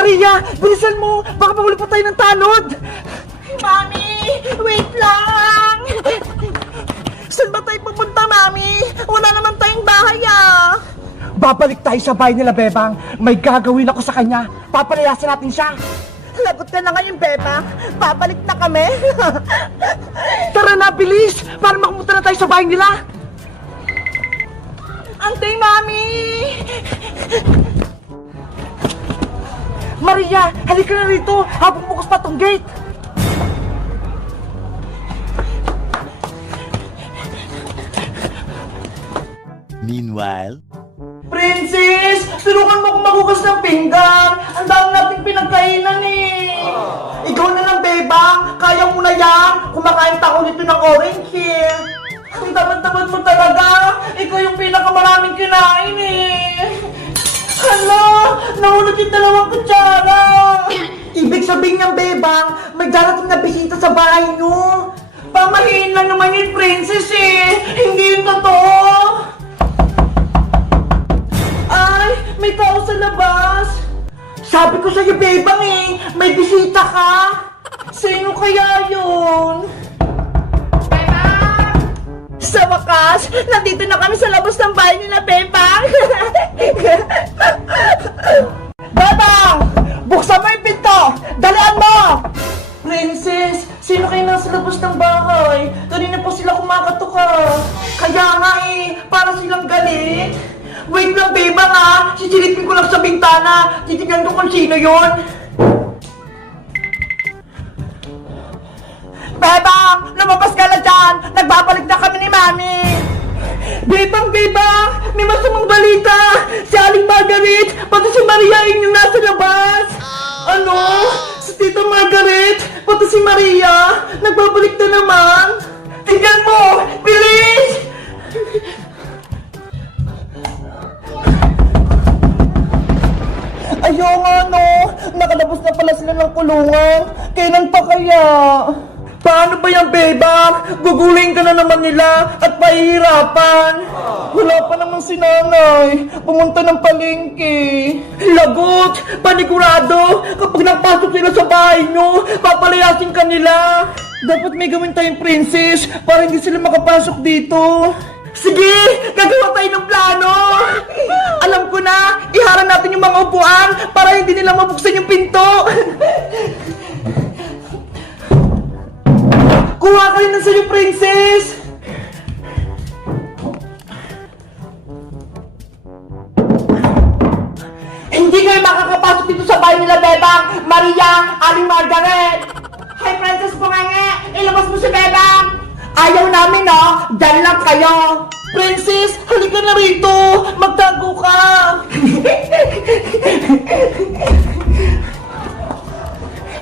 Maria, bilisan mo! Baka mahuli pa tayo ng tanod! Mami, wait lang! Saan ba tayo pupunta, Mami? Wala naman tayong bahay, ah! Babalik tayo sa bahay nila, Bebang. May gagawin ako sa kanya. Papalayasin natin siya. Lagot ka na ngayon, Beba. Babalik na kami. Tara na, bilis! Para makapunta na tayo sa bahay nila. Antay, Mami! Maria, halika na rito habang bukas pa tong gate. Meanwhile, Princess! Tulungan mo akong maghugas ng pinggan! Ang dami nating pinagkainan eh! Ikaw na lang, Bebang! Kaya mo na yan! Kumakain pa ako nito ng orange eh! Ang tamad-tamad mo talaga! Ikaw yung pinakamaraming kinain eh! Hala! Nahulog yung dalawang kutsara! Ibig sabihin niyang, Bebang, may darating na bisita sa bahay niyo! Pamahiin lang naman yung princess eh! Hindi yung totoo! Ay! May tao sa labas! Sabi ko sa'yo, Bebang eh! May bisita ka! Sino kaya yun? Bebang! Sa wakas, nandito na kami sa labas ng bahay nila, Bebang! Bebang! Buksan mo yung pinto! Dalian mo! Princess, sino kayo nasa labas ng bahay? Kanina po sila kumakatok ah. Kaya nga eh, para silang galit. Wait lang, Bebang ah! Sisilipin ko lang sa bintana. Titignan ko kung sino yon. Bebang! Lumabas ka na dyan! Nagbabalik na kami ni Mami! Bebang! Bebang! May masamang balita! Si Aling Margaret! Pati si Maria yung nasa labas! Ano? Si Tita Margaret! Pati si Maria! Nagbabalik na naman! Tingnan mo! Bilis! Ayaw nga no! Nakalabas na pala sila ng kulungan! Kailan pa kaya? Paano ba yan, Bebang? Gugulin ka na naman nila at pahihirapan. Wala pa naman si nanay. Pumunta ng palengke. Lagot! Panigurado! Kapag nagpasok sila sa bahay nyo, papalayasin ka nila. Dapat may gawin tayong princess para hindi sila makapasok dito. Sige! Gagawa tayo ng plano! Alam ko na! Iharang natin yung mga upuan para hindi nila mabuksan yung pinto! Kuha ka rin na sa'yo, princess! Hindi kayo makakapasok dito sa bahay nila, Bebang! Maria! Aling Margaret! Hi, Princess Pumenge! Ilabas mo si Bebang! Ayaw namin, no? Diyan lang kayo! Princess, halika na rito! Magtago ka!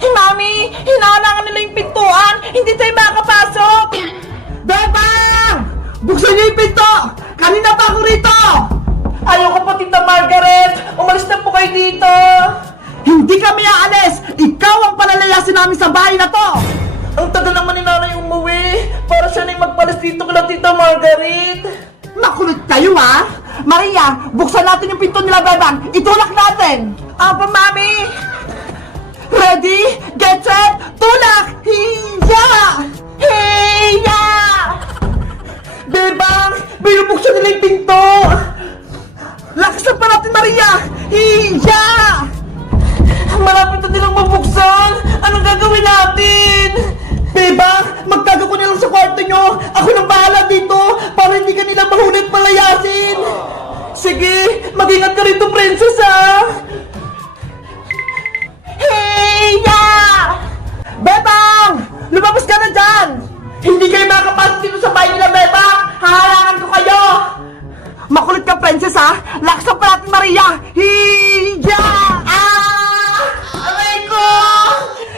Mami! Hinahalangan nila yung pintuan! Hindi tayo makakapasok! Bebang! Buksan niyo yung pinto! Kanina pa ako rito! Ayaw ko po, Tita Margaret! Umalis na po kayo dito! Hindi kami aalis! Ikaw ang palalayasin namin sa bahay na to! Ang tagal naman ni nanay umuwi! Para siya na yung magpalis dito kala Tita Margaret! Makulit kayo ha! Maria, buksan natin yung pinto nila, Bebang! Itulak natin! Apa, Mami! Ready? Get set! Tulak! Hiya! Hiya! Bebang! Binubuksan nila yung pinto! Lakasan pa natin, Maria! Hiya! Malapit na nilang mabuksan! Anong gagawin natin? Bebang! Magtago ko na lang sa kwarto nyo! Ako nang bahala dito! Para hindi ka nila mahuli at palayasin! Sige! Mag-ingat ka rito, princess, ha! Heya! Bebang! Lumabas ka na dyan! Hindi kayo makakapasok dito sa bahay nila, Bebang! Hahalangan ko kayo! Makulit ka, princess, ha? Laksan pa natin, Maria! Hiya! Ah! Aray ko!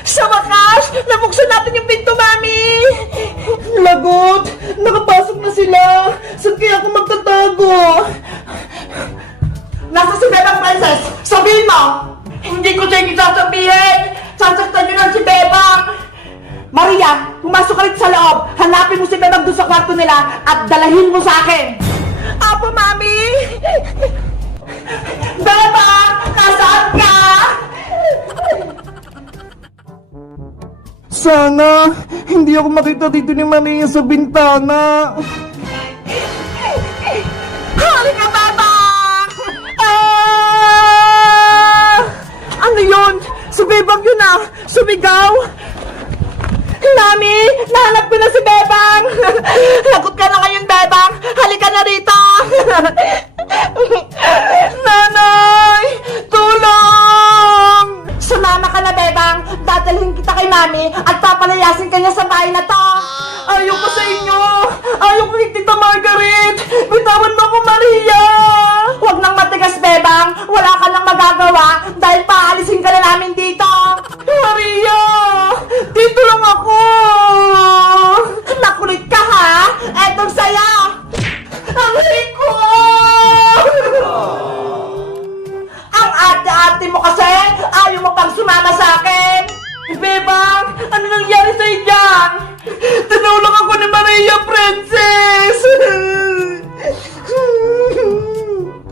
Sa wakas, nabuksan natin yung pinto, Mami! Lagot! Nakapasok na sila! Saan kaya ako magtatago? Nasa si Bebang, princess! Sabihin mo! Hindi ko siya sasabihin! Sasaktan niyo lang si Bebang! Maria, pumasok ka rin sa loob! Hanapin mo si Bebang doon sa kwarto nila at dalahin mo sa akin! Apo, Mami! Bebang! Nasaan ka? Sana hindi ako makita dito ni Maria sa bintana. Halika, Bebang! Ah! Ano yun? Si Bebang yun ah! Sumigaw! Mami! Nahanap ko na si Bebang! Lagot ka na ngayon, Bebang! Halika na rito! Nanay! Tulong! Sumama ka na, Bebang! Dadalhin kita kay Mami at papalayasin ka niya sa bahay na to! Ayoko sa inyo! Ayoko kay Tita Margaret! Bitawan mo ako, Maria! Huwag nang matigas, Bebang! Wala ka nang magagawa dahil paalisin ka na namin dito! Maria! Dito lang ako! Nakulit ka, ha? Etong saya! Ang ko! Ang ate-ate mo kasi! Ayaw mo pang sumama sa akin! Bebang! Ano nangyari sa'yo dyan? Tinulong ako ni Maria, Princess!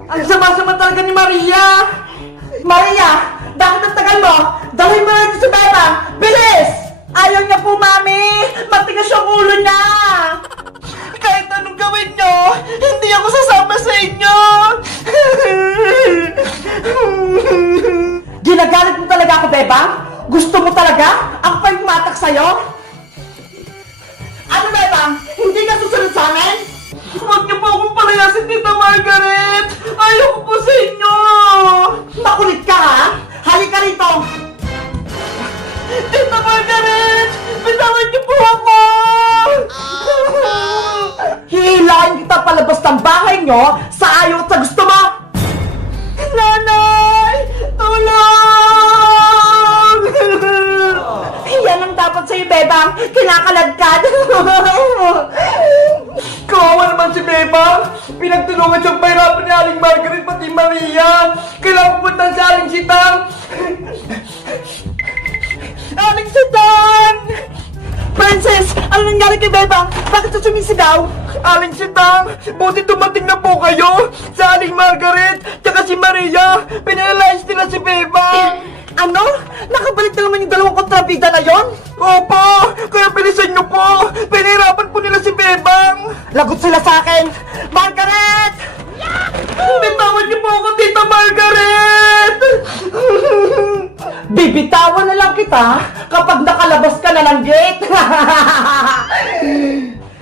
Ang sama-sama talaga ni Maria! Maria! Bakit ang tagal mo? Dalhin mo natin si Bebang! Bilis! Ayaw niya po, Mami! Matigas yung ulo niya! Kahit anong gawin niyo, hindi ako sasama sa inyo! Ginagalit mo talaga ako, Bebang? Gusto mo talaga? Ako pa yung matak sa'yo? Ano, Bebang? Hindi ka susunod sa amin? Huwag niyo po akong palayasin, Tita Margaret! Ayaw ko po sa inyo! Makulit ka, ha? Halika rito! Tita Margaret! Bitawan niyo po ako! Hihilahin kita palabas ng bahay niyo sa ayaw at sa gusto mo! Nanay! Tulong! Yan ang dapat sa'yo, Bebang! Kinakaladkad! Kawawa naman si Bebang! Pinagtulungan siyang pahirapan ni Aling Margaret pati Maria! Kailangan pupuntan sa Aling Sitang! Aling Sitang! Princess! Ano nangyari kay Bebang? Bakit siya sumisigaw? Aling Sitang! Buti dumating na po kayo sa Aling Margaret tsaka si Maria! Pinalayas nila si Bebang! Ano? Nakabalik na naman yung dalawang kontrabida na yon? Opo! Kaya bilisan niyo po! Pinahirapan po nila si Bebang! Lagot sila sa akin! Margaret! Bitawan niyo po ako, Tita Margaret! Bibitawan na lang kita kapag nakalabas ka na ng gate!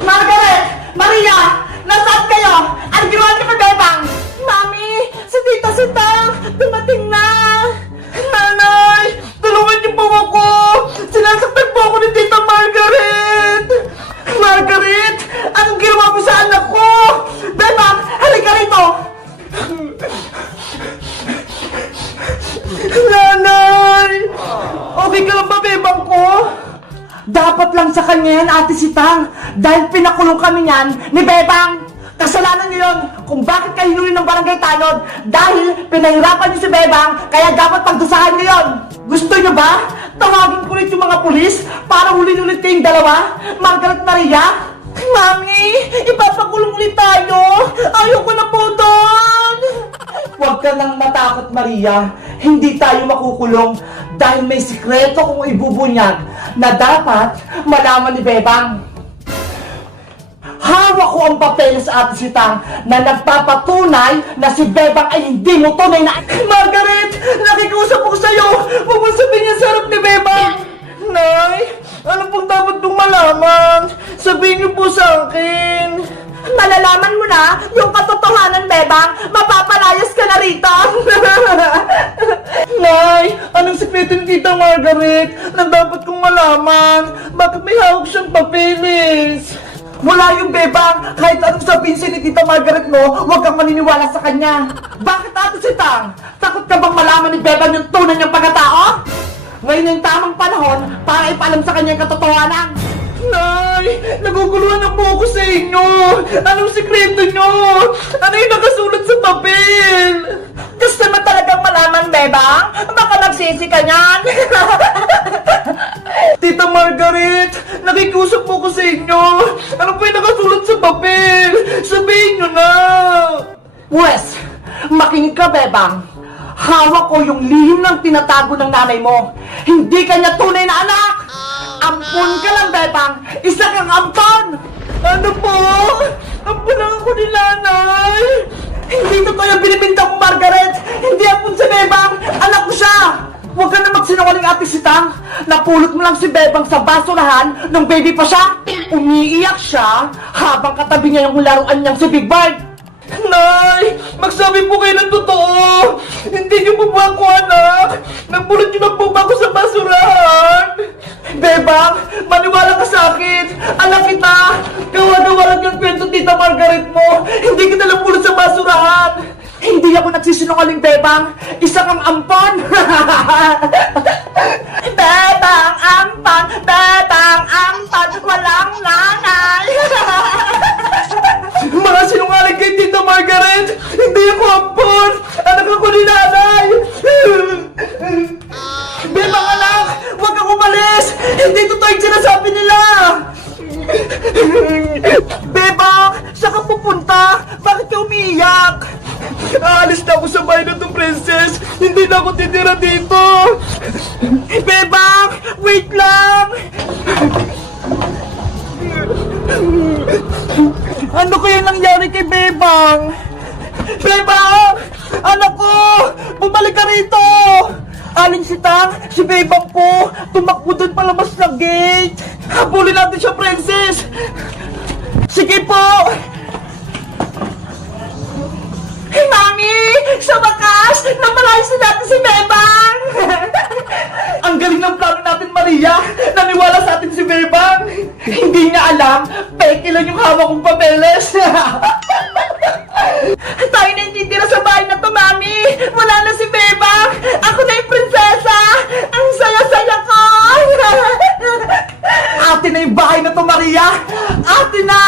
Margaret! Maria! Nasaan kayo? Ano ginawa niyo kay Bebang? Mami! Si Tita Sita! Dumating na! Nanay! Tulungan niyo po ako! Sinasaktan po ako ni Tita Margaret! Margaret! Anong ginawa mo sa anak ko? Bebang! Halika rito! Nanay! Okay ka lang ba, Bebang ko? Dapat lang sa kanya yan, Ate Sitang. Dahil pinakulong kami niyan ni Bebang. Kasalanan niyo yun kung bakit kayo hinuli ng barangay tanod. Dahil pinahirapan niyo si Bebang, kaya dapat pagdusahan niyo yun. Gusto niyo ba? Tawagin ko ulit yung mga pulis para hulin ulit kayong dalawa? Margaret Maria? Mami, ipapakulong ulit tayo. Ayoko na po doon. Huwag ka nang matakot, Maria. Hindi tayo makukulong dahil may sikreto kong ibubunyag na dapat malaman ni Bebang. Hawak ko ang papeles sa Ate Sitang na nagpapatunay na si Bebang ay hindi mo tunay na... Margaret! Nakikusap ko sa'yo! Huwag mo sabihin yan sa harap ni Bebang! Nay! Ano pong dapat nung malaman? Sabihin niyo po sa akin! Malalaman mo na yung katotohanan, Bebang! Mapapalayas ka na rito! Nay! Anong sikreto ni Tita Margaret na dapat kong malaman? Bakit may hawak siyang papeles? Wala yung Bebang! Kahit anong sabihin ni Tita Margaret mo, huwag kang maniniwala sa kanya! Bakit, Ate Sitang? Takot ka bang malaman ni Bebang yung tunay niyang pagkatao? Ngayon yung tamang panahon para ipaalam sa kanya yung katotohanan! Nay! Naguguluhan na po ako sa inyo! Anong sikreto nyo? Ano yung nakasulat sa papel? Gusto mo talagang malaman, Bebang? Baka magsisi ka niyan! Tita Margaret! Nakikusap po ko sa inyo! Ano po yung nakasulat sa papel? Sabihin nyo na! Wes! Makinig ka, Bebang! Hawak ko yung lihim ng tinatago ng nanay mo! Hindi kanya tunay na anak! Ang Ampon ka lang, Bebang! Isa kang ampon! Ano po? Ampon lang ako ni nanay! Hindi totoo yung binibinta kong Margaret! Hindi ampon si Bebang! Anak ko siya! Huwag ka na magsinungaling, Ate Sitang! Napulot mo lang si Bebang sa basurahan nung baby pa siya! Umiiyak siya habang katabi niya yung laruan niyang si Big Bird! Nay! Magsabi po kayo ng totoo! Hindi niyo po ba ako anak? Nagpulot niyo na po ba ako sa basurahan? Bebang! Maniwala ka sa akin! Anak kita! Gawa-gawa lang yung kwento Tita Margaret mo! Hindi kita napulot sa basurahan! Hindi ako nagsisinungaling, Bebang! Isa kang ampon! Bebang ampon! Bebang ampon! Walang nanay! Mga sinungaling kay Tita Margaret! Hindi ako ampon! Anak ako ni nanay! Bebang anak! Huwag kang umalis! Hindi totoo yung sinasabi nila! Bebang! Saan ka pupunta? Bakit ka umiiyak? Aalis na ako sa bahay na to, Princess! Hindi na ako titira dito! Bebang! Wait lang! Ano kaya nangyari kay Bebang? Bebang! Anak ko! Bumalik ka rito! Aling Sitang, si Bebang po! Tumakbo doon palabas ng gate! Habulin natin siya, Princess! Sige po! Hey, Mami! Sa wakas, napalayas na natin si Bebang! Ang galing ng plano natin, Maria! Naniwala sa atin si Bebang! Hindi niya alam, peke lang yung hawak kong papeles! Tayo na hindi tira sa bahay na to, Mami! Wala na si Bebang! Ako na yung prinsesa! Ang saya-saya ko! Atin na yung bahay na to, Maria! Atin na!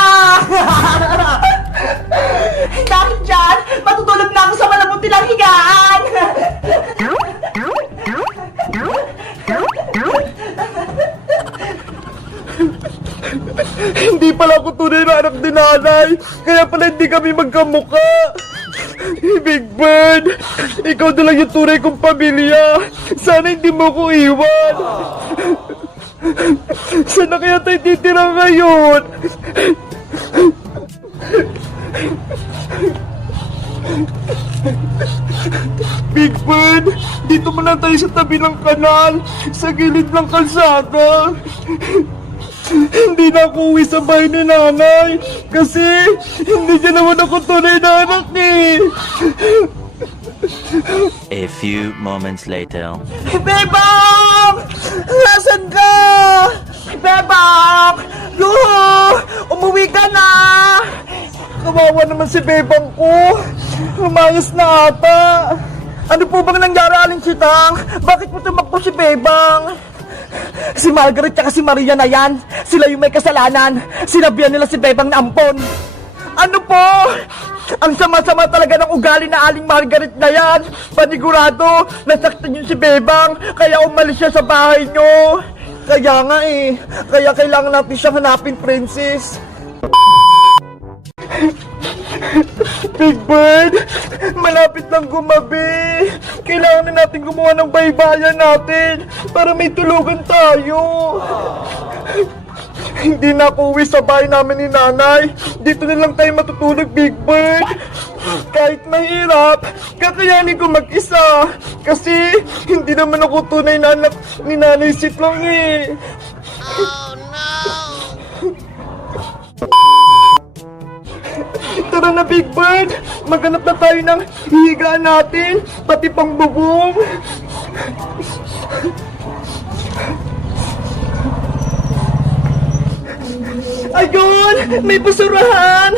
Dahil dyan, matutulog na ako sa malabuti ng higaan! Hindi pala ako tunay na anak ni nanay, kaya pala hindi kami magkamuka. Big Bird, ikaw na lang yung tunay kong pamilya. Sana hindi mo ko iwan. Saan na kaya tayo titira ngayon? Big Bird, dito muna tayo sa tabi ng kanal, sa gilid ng kalsada. Hindi na ako uwi sa bahay ni nanay kasi hindi niya naman ako tunay na anak eh. A few moments later. Bebang! Nasaan ka? Bebang! Yuhu! Umuwi ka na! Kawawa naman si Bebang ko. Umayos na ata. Ano po bang nangyari, Aling Sitang? Bakit mo tumakbo si Bebang? Si Margaret at si Maria na yan. Sila yung may kasalanan. Sinabihan nila si Bebang na ampon. Ano po? Ang sama-sama talaga ng ugali na Aling Margaret na yan. Panigurado, nasaktan yung si Bebang. Kaya umalis siya sa bahay nyo. Kaya nga eh. Kaya kailangan natin siyang hanapin, Princess. Big Bird, malapit lang gumabi. Kailangan na natin gumawa ng baybayan natin para may tulugan tayo. Hindi na ako uwi sa bahay namin ni nanay. Dito na lang tayo matutulog, Big Bird. Kahit mahirap, kakayanin ko mag-isa. Kasi hindi naman ako tunay na anak ni Nanay Sitlong eh. Oh no! Tara na, Big Bird! Maghanap na tayo ng hihigaan natin, pati pang bubong! Ayun! May basurahan!